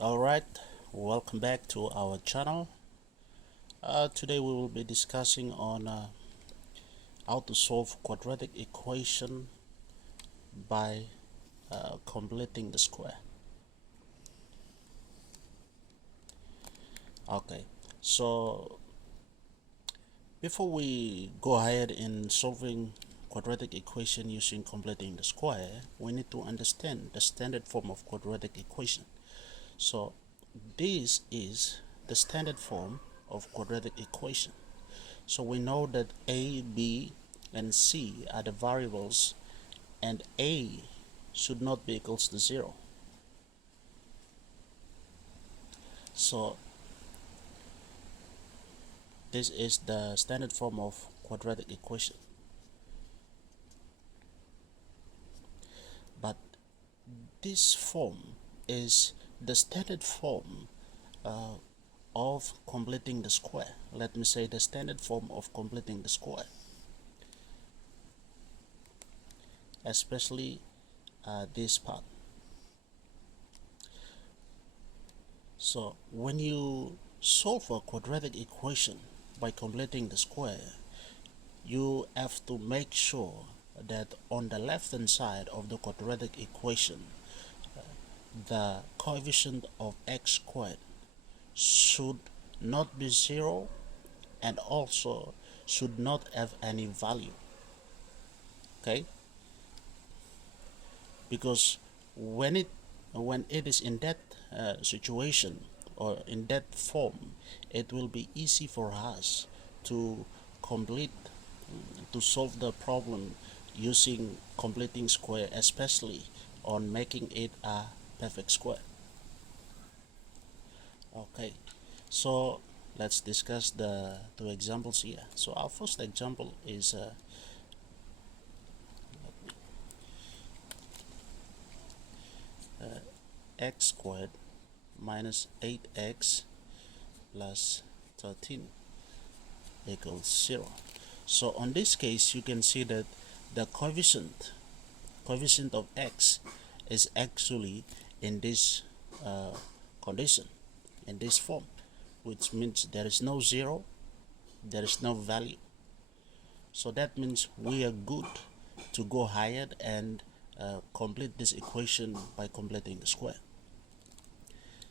Alright, welcome back to our channel. Today we will be discussing on how to solve quadratic equation by completing the square. Okay, so before we go ahead in solving quadratic equation using completing the square, we need to understand the standard form of quadratic equation. So this is the standard form of quadratic equation. So we know that a, b, and c are the variables, and a should not be equals to 0. So this is the standard form of quadratic equation. But this form is the standard form of completing the square. Let me say the standard form of completing the square, especially this part. So when you solve a quadratic equation by completing the square, you have to make sure that on the left hand side of the quadratic equation, the coefficient of x squared should not be 0 and also should not have any value. Okay, because when it is in that situation or in that form, it will be easy for us to complete to solve the problem using completing square, especially on making it a perfect square. Okay, so let's discuss the two examples here. So our first example is x squared minus 8x plus 13 equals 0. So on this case, you can see that the coefficient of x is actually in this condition, in this form, which means there is no 0, there is no value. So that means we are good to go ahead and complete this equation by completing the square.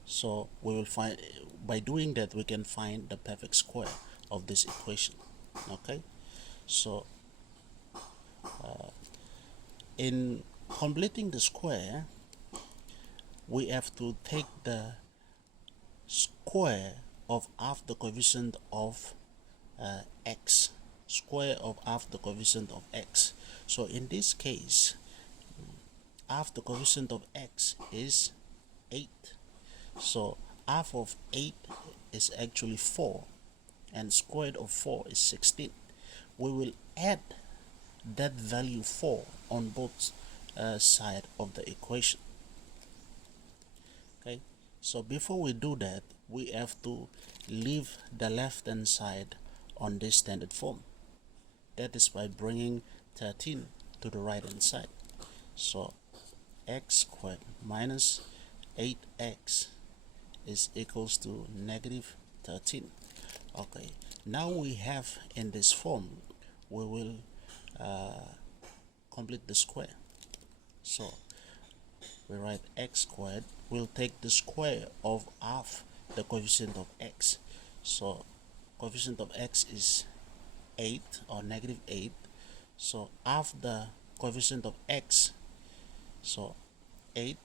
So we will find, by doing that, we can find the perfect square of this equation. Okay, so in completing the square, we have to take the square of half the coefficient of x, square of half the coefficient of x. So in this case, half the coefficient of x is 8. So half of 8 is actually 4, and square root of 4 is 16. We will add that value 4 on both sides of the equation. Okay, so before we do that, we have to leave the left hand side on this standard form. That is by bringing 13 to the right hand side. So x squared minus 8x is equals to negative 13. Okay, now we have in this form, we will complete the square. So we write x squared, we'll take the square of half the coefficient of x. So coefficient of x is 8 or negative 8. So half the coefficient of x, so 8,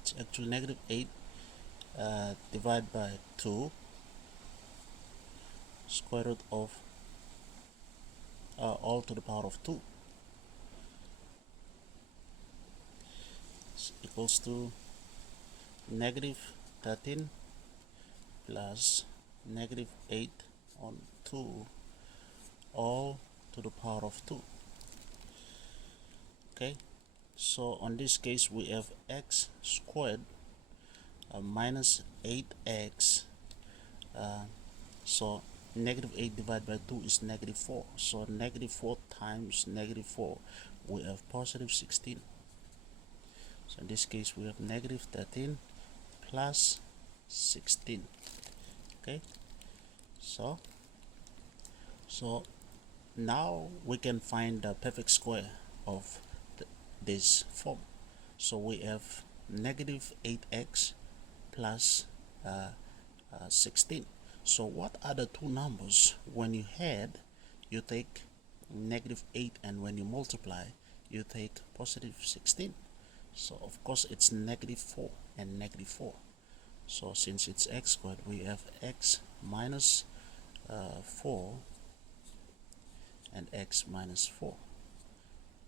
it's actually negative 8 divided by 2, square root of all to the power of 2 is equals to negative 13 plus negative 8 on 2 all to the power of 2. Okay, so on this case we have x squared minus 8x, so negative 8 divided by 2 is negative 4. So negative 4 times negative 4, we have positive 16. So in this case we have negative 13 plus 16. Okay, so now we can find the perfect square of this form. So we have negative 8x plus 16. So what are the two numbers when you add you take negative 8, and when you multiply you take positive 16? So of course it's negative 4 and negative 4. So since it's x squared, we have x minus 4 and x minus 4,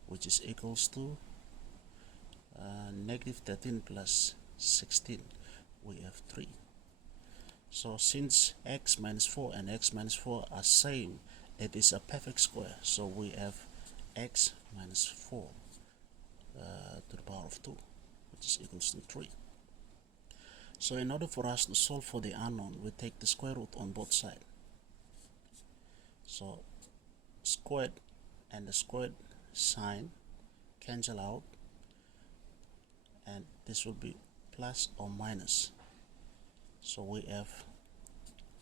which is equals to negative 13 plus 16. We have 3. So since x minus 4 and x minus 4 are same, it is a perfect square. So we have x minus 4 to the power of 2, which is equals to 3. So in order for us to solve for the unknown, we take the square root on both sides. So squared and the squared sign cancel out, and this will be plus or minus. So we have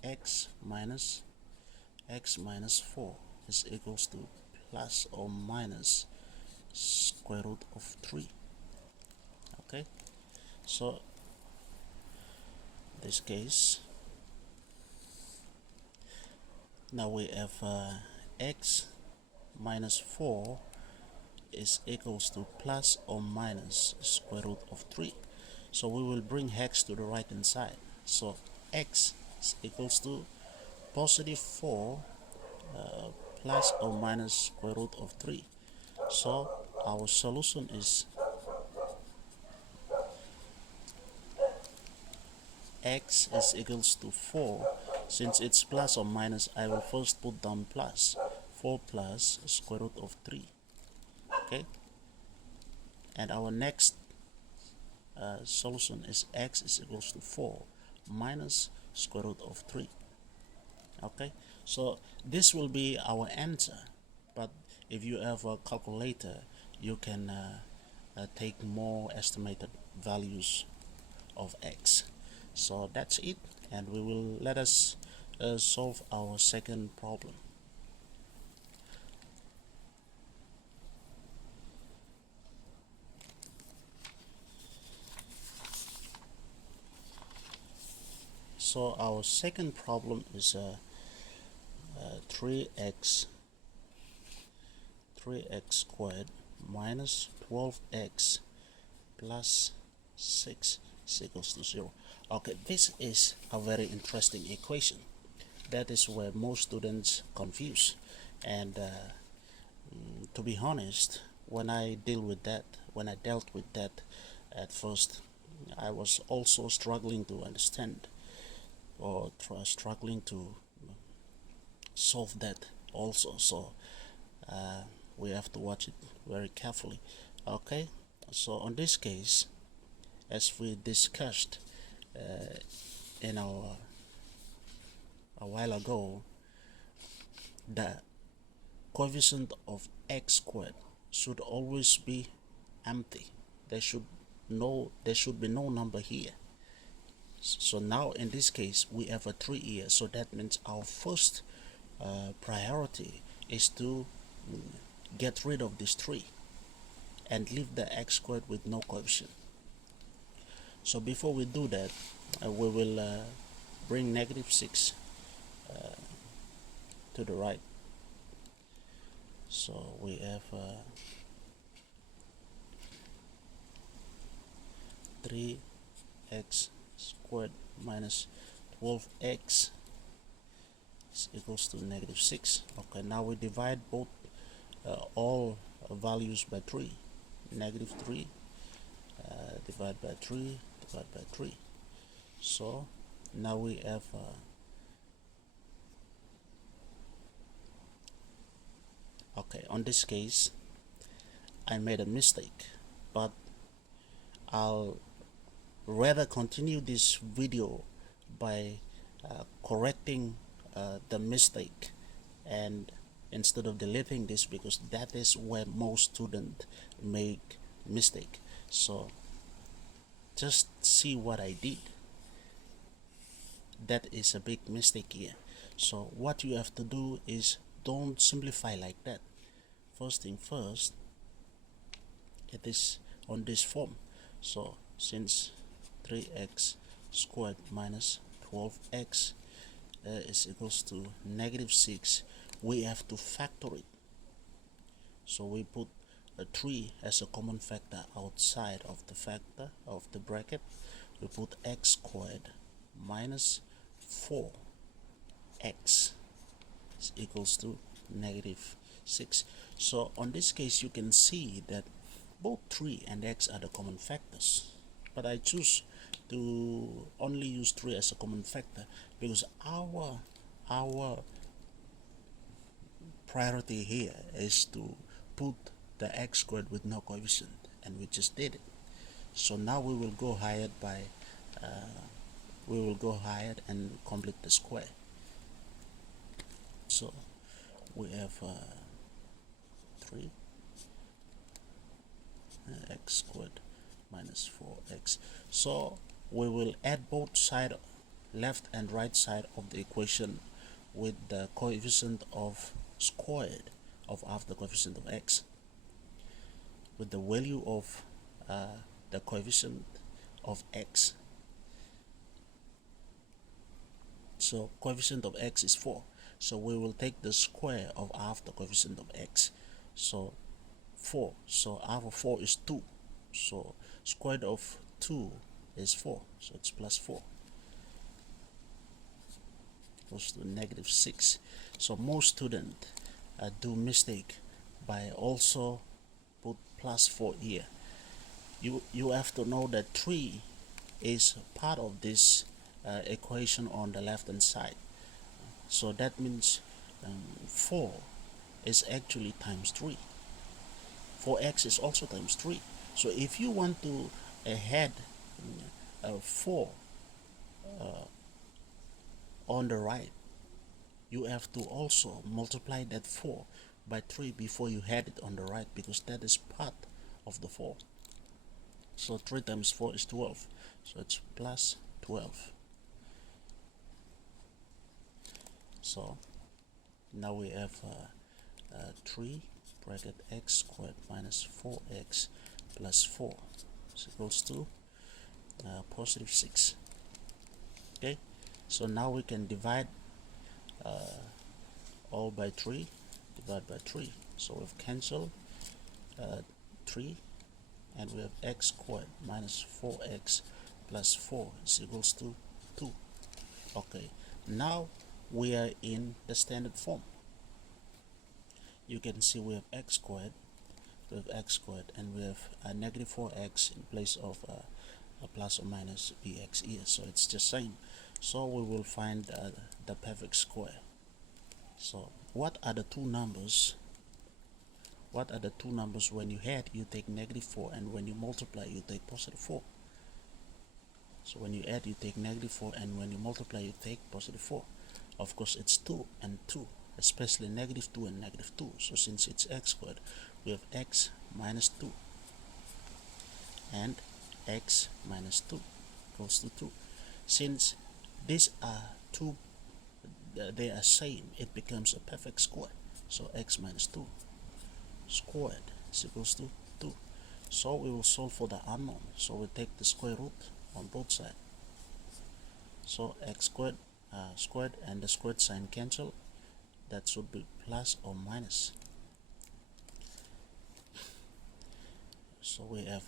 x minus 4 is equals to plus or minus square root of 3. Okay, so this case now we have x minus 4 is equals to plus or minus square root of 3. So we will bring x to the right hand side. So x is equals to positive 4 plus or minus square root of 3. So our solution is x is equals to 4. Since it's plus or minus, I will first put down plus. 4 plus square root of 3. Okay, and our next solution is x is equals to 4 minus square root of 3. Okay, so this will be our answer, but if you have a calculator you can take more estimated values of x. So that's it, and we will let us solve our second problem. So our second problem is 3x squared minus 12x plus 6 is equals to 0. Okay, this is a very interesting equation. That is where most students confuse, and to be honest, when I dealt with that at first, I was also struggling to understand, or struggling to solve that also. So we have to watch it very carefully. Okay, so on this case, as we discussed in our a while ago, the coefficient of x squared should always be empty. There should be no number here. So now in this case we have a 3 here, so that means our first priority is to get rid of this 3 and leave the x squared with no coefficient. So before we do that, we will bring negative 6 to the right. So we have 3x squared minus 12x is equals to negative 6. Okay, now we divide both all values by 3. Negative 3 divide by 3 divide by 3. So now we have okay, on this case I made a mistake, but I'll rather continue this video by correcting the mistake, and instead of deleting this, because that is where most students make mistake. So just see what I did. That is a big mistake here. So what you have to do is don't simplify like that. First thing first, it is on this form. So since 3x squared minus 12x is equals to negative 6, we have to factor it. So we put a 3 as a common factor outside of the factor of the bracket. We put x squared minus 4x is equals to negative 6. So on this case you can see that both 3 and x are the common factors, but I choose to only use 3 as a common factor because our priority here is to put the x squared with no coefficient, and we just did it. So now we will go ahead and complete the square. So we have 3 x squared minus 4x. So we will add both sides, left and right side of the equation, with the coefficient of squared of half the coefficient of x, with the value of the coefficient of x. So coefficient of x is 4, so we will take the square of half the coefficient of x. So 4, so half of 4 is 2, so square root of 2 is 4, so it's plus 4 equals to negative 6. So most students do mistake by also put plus 4 here. You have to know that 3 is part of this equation on the left hand side, so that means 4 is actually times 3. 4x is also times 3. So if you want to add 4 on the right, you have to also multiply that 4 by 3 before you add it on the right, because that is part of the 4. So 3 times 4 is 12, so it's plus 12. So now we have 3 bracket x squared minus 4x plus 4 is equals to positive 6. Okay, so now we can divide all by 3, divide by 3, so we've cancelled 3, and we have x squared minus 4x plus 4 is equals to 2. Okay, now we are in the standard form. You can see we have x squared, and we have a negative 4x in place of a plus or minus bx here, so it's the same. So we will find the perfect square. So what are the two numbers? What are the two numbers when you add you take negative 4, and when you multiply you take positive 4? So when you add you take negative 4, and when you multiply you take positive 4. Of course it's 2 and 2, especially negative 2 and negative 2. So since it's x squared, we have x minus 2 and x minus 2 equals to 2. Since these are two, they are same, it becomes a perfect square. So x minus 2 squared is equals to 2. So we will solve for the unknown, so we take the square root on both sides. So x squared squared and the squared sign cancel, that should be plus or minus. So we have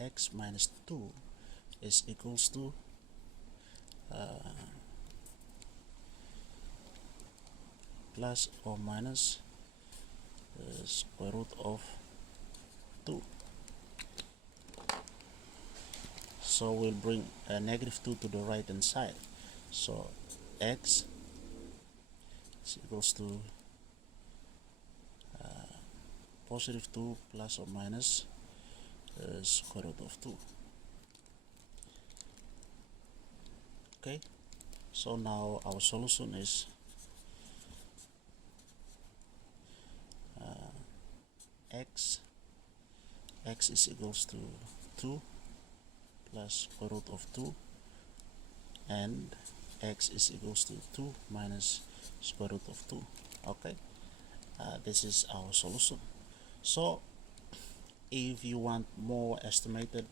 x minus 2 is equals to plus or minus the square root of 2. So we'll bring negative 2 to the right hand side. So x is equals to positive 2 plus or minus square root of 2. Okay, so now our solution is x is equals to 2 plus square root of 2, and x is equals to 2 minus square root of 2. Okay, this is our solution. So if you want more estimated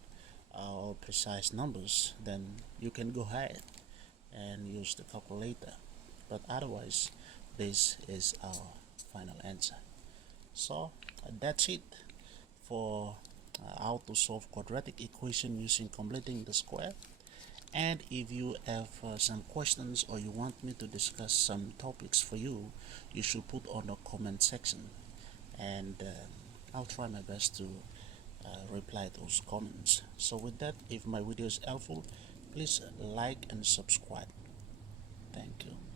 or precise numbers, then you can go ahead and use the calculator, but otherwise this is our final answer. So that's it for how to solve quadratic equation using completing the square. And if you have some questions or you want me to discuss some topics for you, you should put on the comment section, and I'll try my best to reply those comments. So with that, if my video is helpful, please like and subscribe. Thank you.